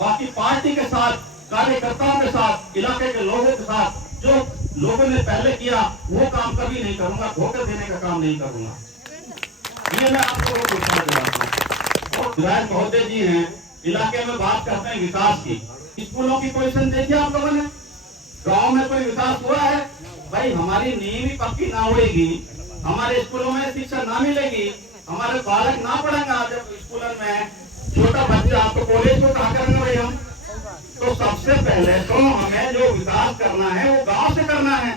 बाकी पार्टी के साथ, कार्यकर्ताओं के साथ, इलाके के लोगों के साथ जो लोगों ने पहले किया वो काम कभी नहीं करूंगा, धोखे देने का काम नहीं करूंगा। ये मैं आप लोगों को विश्वास दिलाता हूँ। और विधायक महोदय जी हैं, इलाके में बात करते हैं विकास की। स्कूलों की पोजीशन देखिए आप लोगों ने, गांव में कोई विकास हुआ है? भाई हमारी नींव ही पक्की ना होगी, हमारे स्कूलों में शिक्षा ना मिलेगी, हमारे बालक ना पढ़ेंगे जब स्कूलों में, छोटा बच्चा आपको कॉलेज को कहा करेंगे भाई हम। तो सबसे पहले तो हमें जो विकास करना है वो गांव से करना है।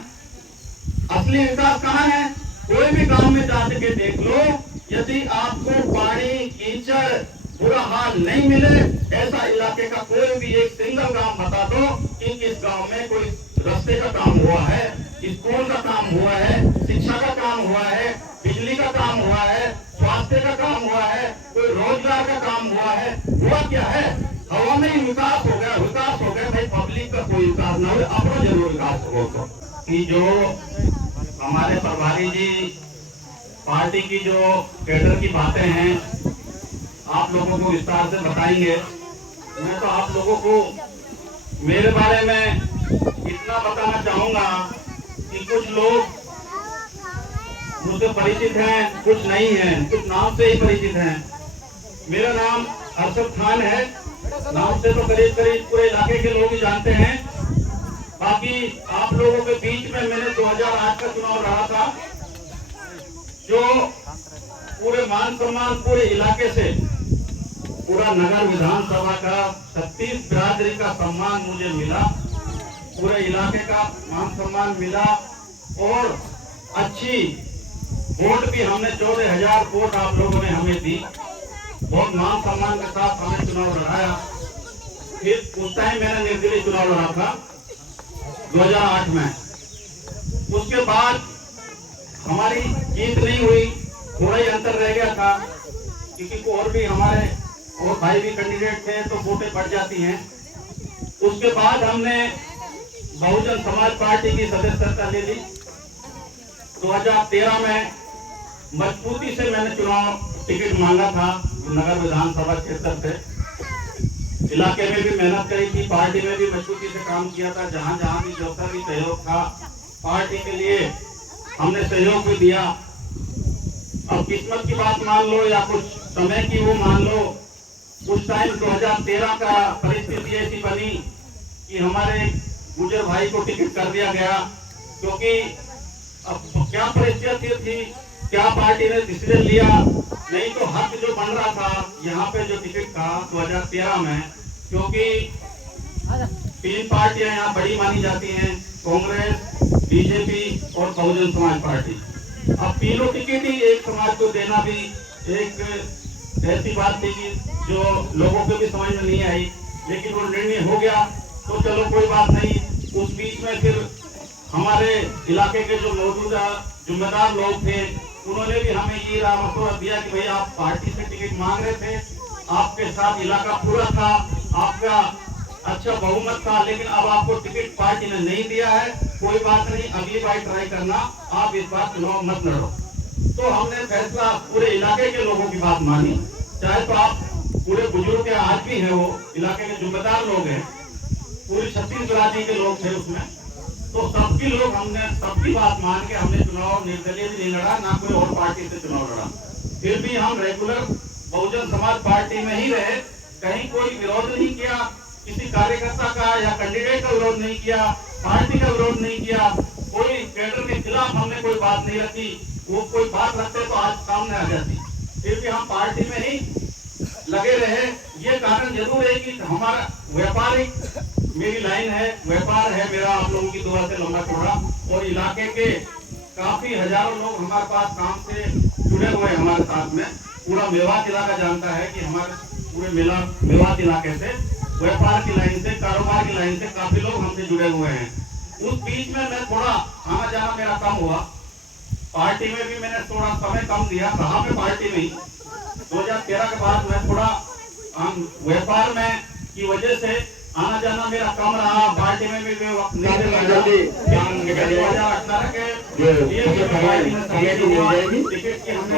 असली विकास कहाँ है? कोई भी गांव में जाकर के देख लो, यदि आपको पानी, कीचड़, बुरा हाल नहीं मिले, ऐसा इलाके का कोई भी एक सिंगल गांव बता दो कि इस गांव में कोई रास्ते का काम हुआ है, स्कूल का काम हुआ है, शिक्षा का काम हुआ है, बिजली का काम हुआ है, स्वास्थ्य का काम हुआ है, कोई रोजगार का काम हुआ है। हुआ क्या है? हवा में ही विकास हो गया, विकास हो गया। भाई पब्लिक का कोई विकास ना हो, अपना जरूर विकास हो। कि जो हमारे प्रभारी जी पार्टी की जो कैडर की बातें हैं आप लोगों को विस्तार से बताएंगे। मैं तो आप लोगों को मेरे बारे में इतना बताना चाहूंगा कि कुछ लोग मुझसे परिचित हैं, कुछ नहीं हैं, कुछ नाम से ही परिचित हैं। मेरा नाम अरशद खान है, नाम से तो करीब करीब पूरे इलाके के लोग ही जानते हैं। बाकी आप लोगों के बीच में मैंने 2008 का चुनाव लड़ा था, जो पूरे मान सम्मान पूरे इलाके से, पूरा नगर विधानसभा का 36 बिरादरी का सम्मान मुझे मिला, पूरे इलाके का मान सम्मान मिला। और अच्छी वोट भी हमने 14,000 वोट आप लोगों ने हमें दी, बहुत मान सम्मान के साथ हमने चुनाव लड़ाया। फिर उस टाइम मैंने निर्दलीय चुनाव लड़ा था 2008 में। उसके बाद हमारी जीत नहीं हुई, थोड़ा ही अंतर रह गया था, क्योंकि और भी हमारे और भाई भी कैंडिडेट थे तो वोटें बढ़ जाती हैं। उसके बाद हमने बहुजन समाज पार्टी की सदस्यता ले ली। 2013 में मजबूती से मैंने चुनाव टिकट मांगा था नगर विधानसभा क्षेत्र से। इलाके में भी मेहनत करी थी, पार्टी में भी मजबूती से काम किया था, जहां जहां भी जो भी सहयोग था पार्टी के लिए हमने सहयोग भी दिया। अब किस्मत की बात मान लो या कुछ समय की वो मान लो, उस टाइम 2013 का परिस्थिति ऐसी बनी कि हमारे गुजर भाई को टिकट कर दिया गया। क्योंकि अब क्या परिस्थिति थी, क्या पार्टी ने डिसीजन लिया, नहीं तो हक जो बन रहा था यहाँ पे जो टिकट था 2013 में, क्योंकि 3 पार्टियां यहाँ बड़ी मानी जाती हैं, कांग्रेस, बीजेपी और बहुजन समाज पार्टी। अब तीनों टिकट ही एक समाज को देना भी एक ऐसी बात थी कि जो लोगों को भी समझ में नहीं आई, लेकिन वो निर्णय हो गया तो चलो कोई बात नहीं। उस बीच में फिर हमारे इलाके के जो मौजूदा जिम्मेदार लोग थे उन्होंने भी हमें ये मशवरा दिया कि भाई आप पार्टी से टिकट मांग रहे थे, आपके साथ इलाका पूरा था, आपका अच्छा बहुमत था, लेकिन अब आपको टिकट पार्टी ने नहीं दिया है, कोई बात नहीं, अगली बार ट्राई करना, आप इस बार चुनाव मत लड़ो। तो हमने फैसला पूरे इलाके के लोगों की बात मानी, चाहे तो आप पूरे बुजुर्ग के आज भी हैं, वो इलाके के जिम्मेदार लोग हैं, पूरी 36 बिरादरी के लोग थे उसमें, तो सबकी लोग हमने सबकी बात मान के हमने चुनाव निर्दलीय भी नहीं लड़ा, ना कोई और पार्टी से चुनाव लड़ा। फिर भी हम रेगुलर बहुजन समाज पार्टी में ही रहे, कहीं कोई विरोध नहीं किया, किसी कार्यकर्ता का या कैंडिडेट का विरोध नहीं किया, पार्टी का विरोध नहीं किया, कोई कैडर के खिलाफ हमने कोई बात नहीं रखी। वो कोई बात रखते तो आज सामने आ जाती। फिर भी हम पार्टी में ही लगे रहे। ये कारण जरूर है कि हमारा व्यापारिक मेरी लाइन है, व्यापार है मेरा, आप लोगों की दुआ से लंबा चौड़ा, और इलाके के काफी हजारों लोग हमारे पास काम से जुड़े हुए हैं हमारे साथ में। पूरा मेवात इलाका जानता है कि हमारे पूरे मेवात इलाके से व्यापार की लाइन से, कारोबार की लाइन से काफी लोग हमसे जुड़े हुए हैं। उस बीच में मैं थोड़ा आना जाना मेरा कम हुआ, पार्टी में भी मैंने थोड़ा समय कम दिया, कहाँ पे पार्टी में ही 2013 के बाद मैं थोड़ा व्यापार में की वजह से आना जाना मेरा कम रहा, पार्टी में भी मैं वक्त नहीं दे पाया। 2018 के लिए टिकट की हमने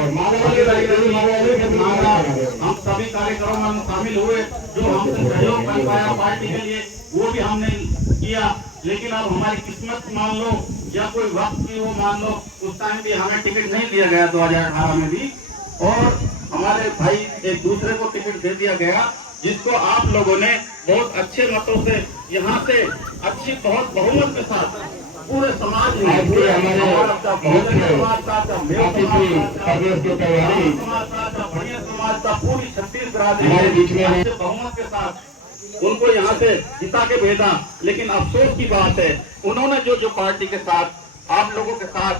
हम सभी कार्यक्रमों में शामिल हुए, जो हमसे सहयोग कर पाया पार्टी के लिए वो भी हमने किया। लेकिन अब हमारी किस्मत मान लो या कोई वक्त की वो मान लो, उस टाइम भी हमें टिकट नहीं दिया गया 2018 में भी, और हमारे भाई एक दूसरे को टिकट दे दिया गया, जिसको आप लोगों ने बहुत अच्छे मतों से यहाँ से अच्छी बहुत बहुमत के साथ पूरे समाज में समाज का पूरी छत्तीसगढ़ बहुमत के साथ उनको यहाँ से जिता के भेजा। लेकिन अफसोस की बात है, उन्होंने जो पार्टी के साथ आप लोगों के साथ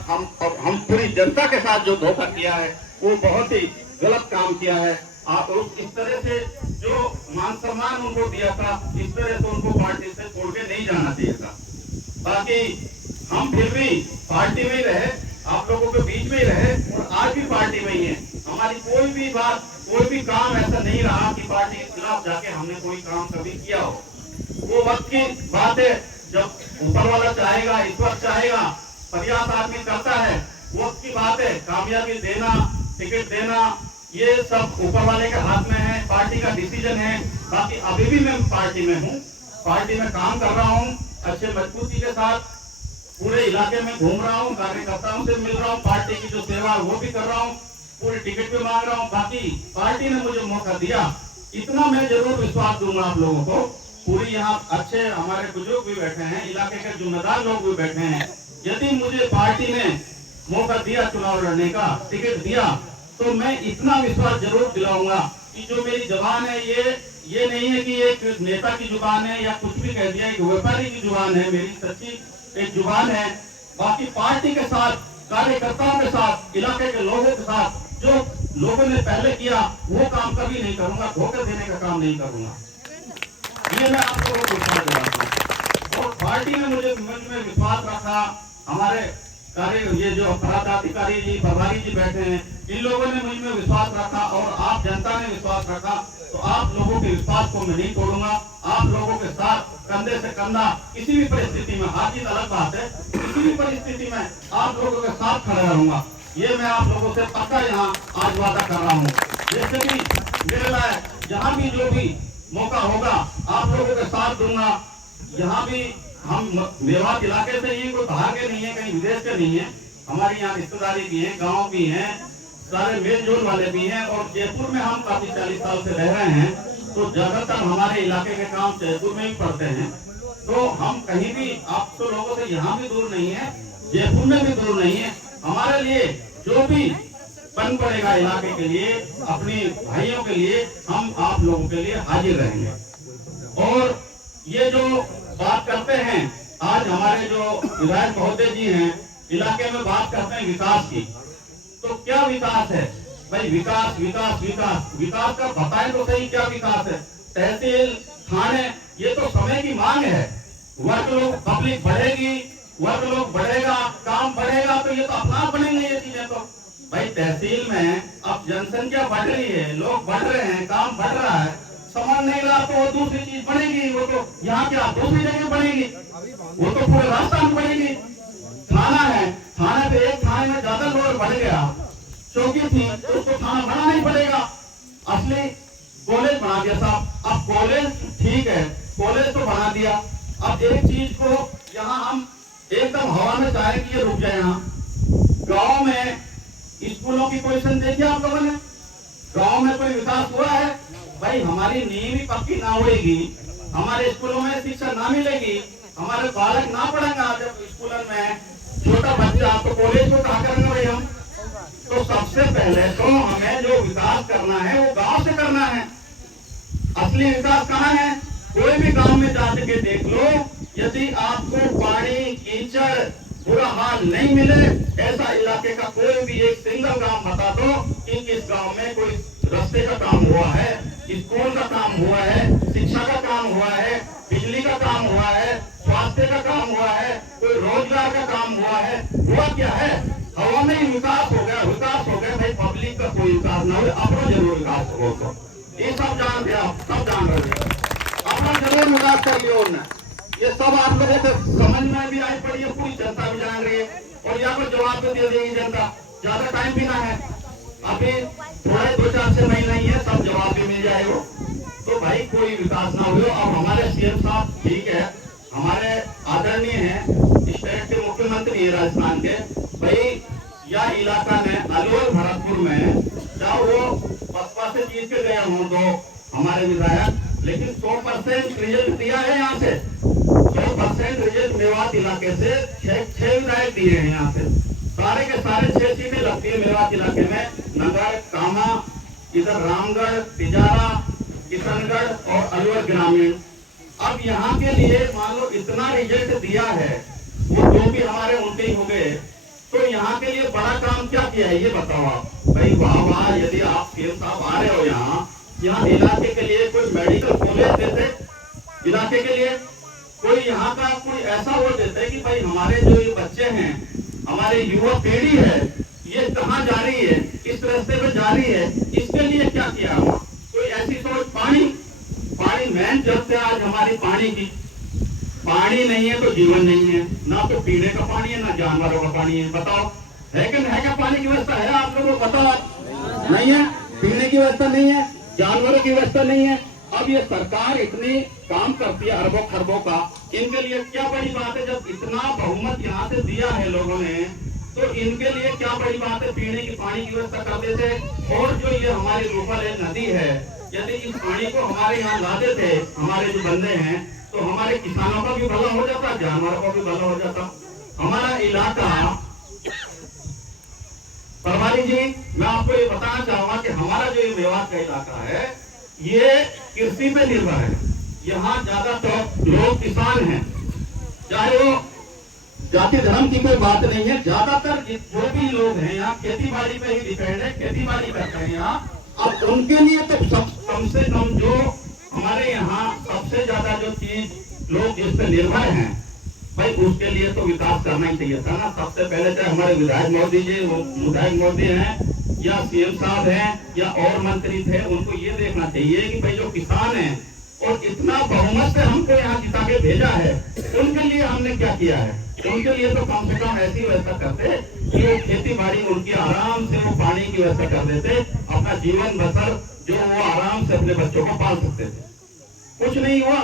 हम पूरी जनता के साथ जो धोखा किया है वो बहुत ही गलत काम किया है। आप इस तरह से जो मान सम्मान उनको दिया था, इस तरह से उनको पार्टी से छोड़ के नहीं जाना चाहिए था। बाकी हम फिर भी पार्टी में ही रहे, आप लोगों के बीच में ही रहे और आज भी पार्टी में ही है। हमारी कोई भी बात कोई भी काम ऐसा नहीं रहा कि पार्टी के खिलाफ जाके हमने कोई काम कभी किया हो। वो वक्त की बात है, जब ऊपर वाला चाहेगा, ईश्वर चाहेगा, प्रयास आदमी करता है, वक्त की बात है। कामयाबी देना, टिकट देना, ये सब ऊपर वाले के हाथ में है, पार्टी का डिसीजन है। बाकी अभी भी मैं पार्टी में हूँ, पार्टी में काम कर रहा हूँ, अच्छे मजबूती के साथ पूरे इलाके में घूम रहा हूँ, कार्यकर्ताओं से मिल रहा हूँ, पार्टी की जो सेवा है वो भी कर रहा हूँ, पूरी टिकट भी मांग रहा हूँ। बाकी पार्टी ने मुझे मौका दिया, इतना मैं जरूर विश्वास दूंगा आप लोगों को। पूरी यहाँ अच्छे हमारे बुजुर्ग भी बैठे हैं, इलाके के जिम्मेदार लोग भी बैठे हैं। यदि मुझे पार्टी ने मौका दिया चुनाव लड़ने का, टिकट दिया, तो मैं इतना विश्वास जरूर दिलाऊंगा कि जो मेरी जुबान है ये नहीं है कि एक नेता की जुबान है या कुछ भी कह दिया, एक व्यापारी की जुबान है, मेरी सच्ची एक जुबान है। बाकी पार्टी के साथ, कार्यकर्ताओं के साथ, इलाके के लोगों के साथ जो लोगों ने पहले किया वो काम कभी नहीं करूंगा, धोखा देने का काम नहीं करूंगा। ये मैं आप लोगों को विश्वास दिलाता हूँ। और पार्टी ने मुझे मन में विश्वास रखा, हमारे ये जो पदाधिकारी जी, प्रभारी जी बैठे हैं, इन लोगों ने मुझ में विश्वास रखा और आप जनता ने विश्वास रखा, तो आप लोगों के विश्वास को मैं नहीं तोड़ूंगा। आप लोगों के साथ कंधे से कंधा किसी भी परिस्थिति में, हार जीत अलग बात है, किसी भी परिस्थिति में आप लोगों के साथ खड़ा रहूंगा। ये मैं आप लोगों से पक्का यहाँ आज वादा कर रहा हूँ। जैसे भी मेरे लायक जहाँ भी जो भी मौका होगा आप लोगों के साथ दूंगा। यहाँ भी हम मेवात इलाके से ही कोई बाहर के नहीं है, कहीं विदेश के नहीं है, हमारी यहाँ रिश्तेदारी भी है, गाँव भी है, सारे मेल जोल वाले भी हैं। और जयपुर में हम काफी 40 साल से रह रहे हैं, तो ज्यादातर हमारे इलाके के काम जयपुर में ही पड़ते हैं। तो हम कहीं भी आप तो लोगों से यहाँ भी दूर नहीं है, जयपुर में भी दूर नहीं है। हमारे लिए जो भी बन पड़ेगा इलाके के लिए, अपने भाइयों के लिए, हम आप लोगों के लिए हाजिर रहेंगे। और ये जो बात करते हैं आज हमारे जो विधायक महोदय जी हैं, इलाके में बात करते हैं विकास की, तो क्या विकास है भाई? विकास विकास विकास विकास का बताएं तो सही, क्या विकास है? तहसील, थाने, ये तो समय की मांग है। वर्ग लोग, पब्लिक बढ़ेगी, वर्ग लोग बढ़ेगा, काम बढ़ेगा, तो ये तो अपना बनेंगे ये चीजें। तो भाई तहसील में अब जनसंख्या बढ़ रही है, लोग बढ़ रहे हैं, काम बढ़ रहा है, समझ नहीं रहा तो वो दूसरी चीज बनेगी। वो तो यहाँ क्या दूसरी जगह बनेगी, वो तो पूरे राजस्थान में बनेगी। थाना है, थाने पे एक थाने में ज्यादा लोग बढ़ गया, चौकी थी तो उसको थाना बना नहीं पड़ेगा। असली कॉलेज बना दिया साहब, अब कॉलेज ठीक है, कॉलेज तो बना दिया, अब एक चीज को यहाँ हम एकदम हवा में चाहे कि ये रुक जाए। यहाँ गांव में स्कूलों की पोजीशन देखिए आप लोगों ने, गांव में कोई विकास हुआ है? भाई हमारी नींव ही पक्की ना होगी, हमारे स्कूलों में शिक्षा ना मिलेगी, हमारे बालक ना पढ़ेंगे जब स्कूलों में, छोटा बच्चा तो कॉलेज को कहा करेंगे भाई हम। तो सबसे पहले तो हमें जो विकास करना है वो गांव से करना है। असली विकास कहाँ है? कोई भी गांव में जाके देख लो, यदि आपको पानी, कीचड़, बुरा हाल नहीं मिले, ऐसा इलाके का कोई भी एक सिंगल गांव बता दो कि किस गांव में कोई रास्ते का काम हुआ है, स्कूल का काम हुआ है, शिक्षा का काम हुआ है, बिजली का काम हुआ है, स्वास्थ्य का काम हुआ है, कोई रोजगार का काम हुआ है। हुआ क्या है? हवा में ही विकास हो गया, विकास हो गया। भाई पब्लिक का कोई विकास ना हो, अपना जरूर विकास हो। ये सब जानते आप, सब जान रहे, अपना जरूर और विकास कर लिया उन्होंने। ये सब आप लोगों को समझ में भी आई पड़ी है, पूरी जनता भी जान रही है और यहाँ पर जवाब तो दे देगी जनता। ज्यादा टाइम भी ना है, अभी थोड़े 2-4 महीना ही है, सब जवाब भी मिल जाएगा। तो भाई कोई विकास ना हुआ। अब हमारे सीएम साहब ठीक है, हमारे आदरणीय हैं, स्टेट के मुख्यमंत्री है राजस्थान के, भाई यह इलाका में अलवर भरतपुर में चाहे वो बसपा से जीत के गए हों तो हमारे विधायक, लेकिन 100% रिजल्ट दिया है यहाँ से। 100% रिजल्ट मेवात इलाके से 6 विधायक दिए हैं यहाँ से। सारे के सारे 6 सीटें लगती है मेवात इलाके में, नगर, कामा, इधर रामगढ़, तिजारा, किशनगढ़ और अलवर ग्रामीण। अब यहाँ के लिए मान लो इतना रिजल्ट दिया है, वो जो भी हमारे उनके ही हो गए, तो यहाँ के लिए बड़ा काम क्या किया है ये बताओ आप। भाई वाह वाह, यदि आप सीएम साहब आ रहे हो यहाँ इलाके के लिए कोई मेडिकल कॉलेज देते, इलाके के लिए कोई यहाँ का कोई ऐसा वो देते कि भाई हमारे जो ये बच्चे हैं, हमारे युवा पीढ़ी है, ये कहाँ जा रही है, किस रास्ते पे जा रही है, इसके लिए क्या किया हुआ। कोई ऐसी सोच। पानी मेन जरूरत है आज हमारी पानी की। पानी नहीं है तो जीवन नहीं है, ना तो पीने का पानी है ना जानवरों का पानी है। बताओ है कि नहीं है? क्या पानी की व्यवस्था है आप लोगों को? बताओ नहीं है, पीने की व्यवस्था नहीं है, जानवरों की व्यवस्था नहीं है। अब ये सरकार इतनी काम करती है अरबों खरबों का, इनके लिए क्या बड़ी बात है? जब इतना बहुमत यहाँ से दिया है लोगों ने, तो इनके लिए क्या बड़ी बात है? पीने की पानी की व्यवस्था करते थे। और जो ये हमारी रूपल नदी है, यदि इस पानी को हमारे यहाँ लाते थे हमारे जो बंदे हैं, तो हमारे किसानों का भी भला हो जाता, जानवरों का भी भला हो जाता। हमारा इलाका, परवारी जी मैं आपको ये बताना चाहूंगा कि हमारा जो ये मेवात का इलाका है, ये कृषि पे निर्भर है। यहाँ ज्यादातर लोग किसान हैं, चाहे वो जाति धर्म की कोई बात नहीं है, ज्यादातर जो भी लोग हैं यहाँ खेती बाड़ी पे ही डिपेंड है, खेती बाड़ी करते हैं यहाँ। अब उनके लिए तो कम से कम जो हमारे यहाँ सबसे ज्यादा जो चीज लोग जिस पे निर्भर हैं, भाई उसके लिए तो विकास करना ही चाहिए था ना। सबसे पहले चाहे हमारे विधायक मोदी जी, विधायक मोदी हैं या सीएम साहब हैं या और मंत्री थे, उनको ये देखना चाहिए कि भाई जो किसान हैं और इतना बहुमत से हमको यहाँ जिता के भेजा है, उनके लिए हमने क्या किया है। उनके लिए तो कम से कम ऐसी व्यवस्था करते कि वो खेती बाड़ी उनकी आराम से वो पानी की व्यवस्था कर देते, अपना जीवन बसर जो वो आराम से अपने बच्चों को पाल सकते थे। कुछ नहीं हुआ,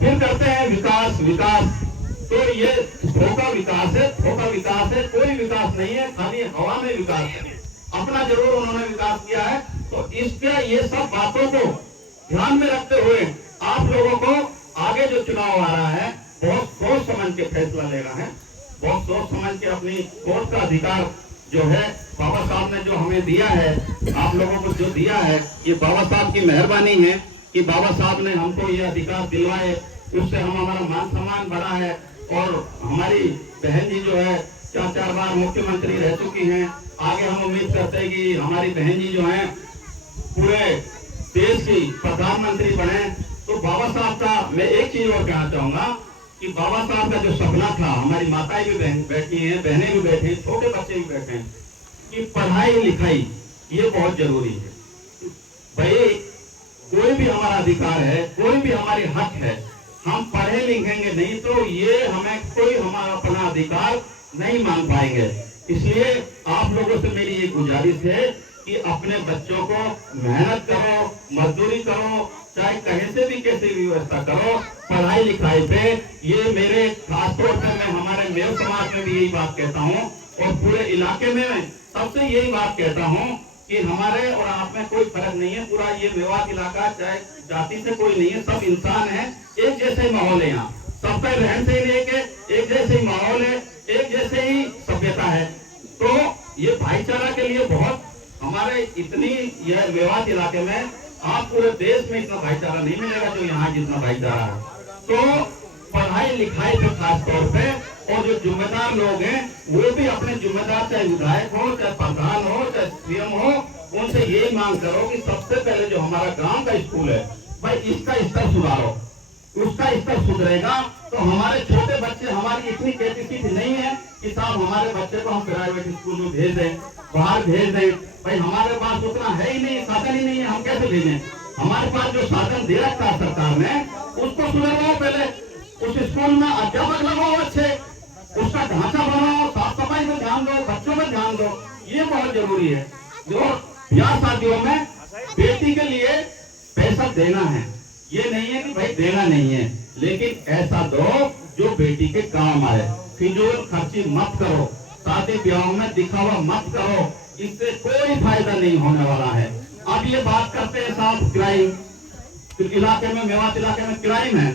फिर करते हैं विकास। तो ये धोखा विकास है, कोई विकास नहीं है, खाली हवा में विकास है। अपना जरूर उन्होंने विकास किया है। तो इसके ये सब बातों को ध्यान में रखते हुए आप लोगों को आगे जो चुनाव आ रहा है, बहुत सोच समझ के फैसला लेना है, बहुत सोच समझ के अपनी वोट का अधिकार जो है बाबा साहब ने जो हमें दिया है, आप लोगों को जो दिया है, ये बाबा साहब की मेहरबानी है कि बाबा साहब ने हमको ये अधिकार दिलवाए। उससे हमारा मान सम्मान बढ़ा है। और हमारी बहन जी जो है 4 बार मुख्यमंत्री रह चुकी हैं। आगे हम उम्मीद करते हैं कि हमारी बहन जी जो है पूरे देश की प्रधानमंत्री बने। तो बाबा साहब का मैं एक चीज और कहना चाहूंगा कि बाबा साहब का जो सपना था, हमारी माताएं भी बैठी हैं, बहनें भी बैठी हैं, छोटे बच्चे भी बैठे हैं, कि पढ़ाई लिखाई ये बहुत जरूरी है। भाई कोई भी हमारा अधिकार है, कोई भी हमारी हक है, हम पढ़े लिखेंगे नहीं तो ये हमें कोई हमारा अपना अधिकार नहीं मांग पाएंगे। इसलिए आप लोगों से मेरी ये गुजारिश है कि अपने बच्चों को मेहनत करो, मजदूरी करो, चाहे कहीं से भी कैसे भी व्यवस्था करो, पढ़ाई लिखाई पे। ये मेरे खासतौर पर मैं हमारे मेव समाज में भी यही बात कहता हूँ और पूरे इलाके में मैं सबसे यही बात कहता हूँ कि हमारे और आप में कोई फर्क नहीं है। पूरा ये मेवात इलाका चाहे जाति से कोई नहीं है, सब इंसान है, एक जैसे ही माहौल है यहाँ, सबका रहन सहन लेके एक जैसे ही माहौल है, एक जैसे ही सभ्यता है। तो ये भाईचारा के लिए बहुत हमारे इतनी यह मेवात इलाके में आप पूरे देश में इतना भाईचारा नहीं मिलेगा जो यहाँ जितना भाईचारा है। तो पढ़ाई लिखाई पे खास तौर पे, और जो जिम्मेदार लोग हैं वो भी अपने जिम्मेदार, चाहे विधायक हो, चाहे प्रधान हो, चाहे सीएम हो, उनसे यही मांग करो कि सबसे पहले जो हमारा गांव का स्कूल है, भाई इसका स्तर सुधारो। उसका स्तर सुधरेगा तो हमारे छोटे बच्चे, हमारी इतनी कैपेसिटी नहीं है कि साहब हमारे बच्चे को हम प्राइवेट स्कूल में भेज दें, बाहर भेज दें। भाई हमारे पास उतना है ही नहीं, साधन ही नहीं है, हम कैसे भेजें। हमारे पास जो साधन दे रखा है सरकार ने, उसको सुधरवाओ पहले। उस स्कूल में अध्यापक लगाओ अच्छे, उसका ढांचा बनाओ, साफ सफाई पे ध्यान दो, बच्चों पे ध्यान दो, ये बहुत जरूरी है। जो ब्याह शादियों में बेटी के लिए पैसा देना है, ये नहीं है कि भाई देना नहीं है, लेकिन ऐसा दो जो बेटी के काम आए। फिजूल खर्ची मत करो, शादी ब्याह में दिखावा मत करो, इससे कोई फायदा नहीं होने वाला है। अब ये बात करते हैं साहब क्राइम, तो इलाके में, मेवात इलाके में क्राइम है।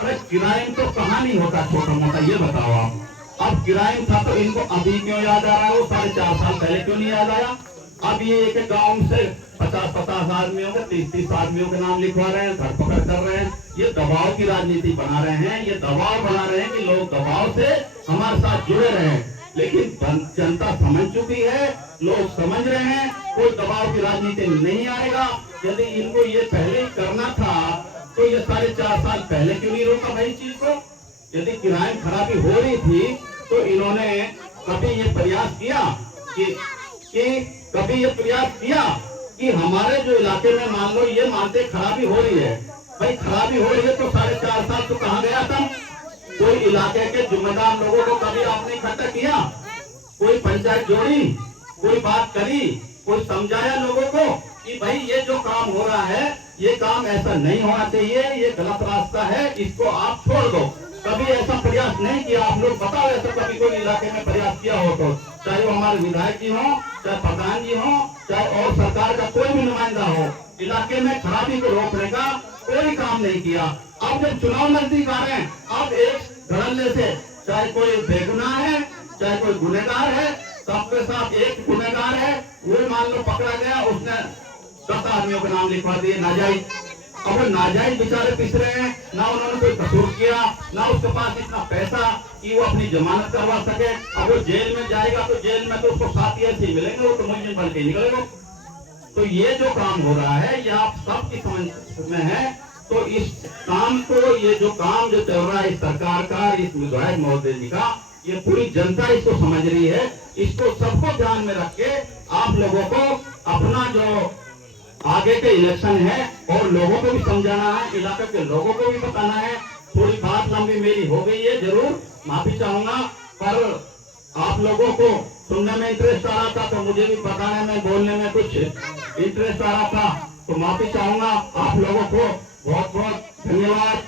अरे क्राइम तो कहाँ नहीं होता छोटा मोटा, ये बताओ आप। अब क्राइम था तो इनको अभी क्यों याद आ रहा है, वो 4.5 साल पहले क्यों नहीं याद आया? अब ये एक गांव से 50-50 आदमियों के, 30-30 आदमियों के नाम लिखवा रहे हैं, धरपकड़ कर रहे हैं। ये दबाव की राजनीति बना रहे हैं, ये दबाव बना रहे हैं कि लोग दबाव से हमारे साथ जुड़े रहे। लेकिन जनता समझ चुकी है, लोग समझ रहे हैं, कोई दबाव की राजनीति नहीं आएगा। यदि इनको ये पहले ही करना था तो ये 4.5 साल पहले क्यों नहीं रोका भाई चीज को? यदि क्राइम खराबी हो रही थी तो इन्होंने कभी ये प्रयास किया कि हमारे जो इलाके में, मान लो ये मानते खराबी हो रही है, भाई खराबी हो रही है तो 4.5 साल तो कहाँ गया था? कोई इलाके के जिम्मेदार लोगों को कभी आपने इकट्ठा किया? कोई पंचायत जोड़ी, कोई बात करी, कोई समझाया लोगों को कि भाई ये जो काम हो रहा है, ये काम ऐसा नहीं होना चाहिए, ये गलत रास्ता है, इसको आप छोड़ दो? कभी ऐसा प्रयास नहीं किया? आप लोग बताओ ऐसा कभी कोई इलाके में प्रयास किया हो तो, चाहे वो हमारे विधायक जी हो, चाहे प्रधान जी हो, चाहे और सरकार का कोई भी नुमाइंदा हो, इलाके में खराबी को रोकने का कोई काम नहीं किया। अब जब चुनाव नजदीक आ रहे हैं, अब एक धड़ल्ले से, चाहे कोई बेगुनाह है, चाहे कोई गुनहगार है, सबके साथ एक गुनहगार है, वो मान लो पकड़ा गया, उसने 10 आदमियों के नाम लिखवा दिए नाजायज। अब वो नाजायज बेचारे पिस रहे हैं, ना उन्होंने कोई कसूर किया, ना उसके पास इतना पैसा कि वो अपनी जमानत करवा सके। अब वो जेल में जाएगा तो जेल में तो उसको साथी ऐसे ही मिलेंगे, वो तो मुलजिम बन के निकलेगा। तो ये जो काम हो रहा है, ये आप सबकी समझ में है। तो इस काम को, ये जो काम जो चल रहा है इस सरकार का, इस विधायक महोदय जी का, ये पूरी जनता इसको समझ रही है। इसको सबको ध्यान में रख के आप लोगों को अपना जो आगे के इलेक्शन है और लोगों को भी समझाना है, इलाके के लोगों को भी बताना है। थोड़ी बात लंबी मेरी हो गई है, जरूर माफी चाहूंगा, पर आप लोगों को सुनने में इंटरेस्ट आ रहा था तो मुझे भी बताने में, बोलने में कुछ इंटरेस्ट आ रहा था, तो माफी चाहूंगा। आप लोगों को बहुत बहुत धन्यवाद।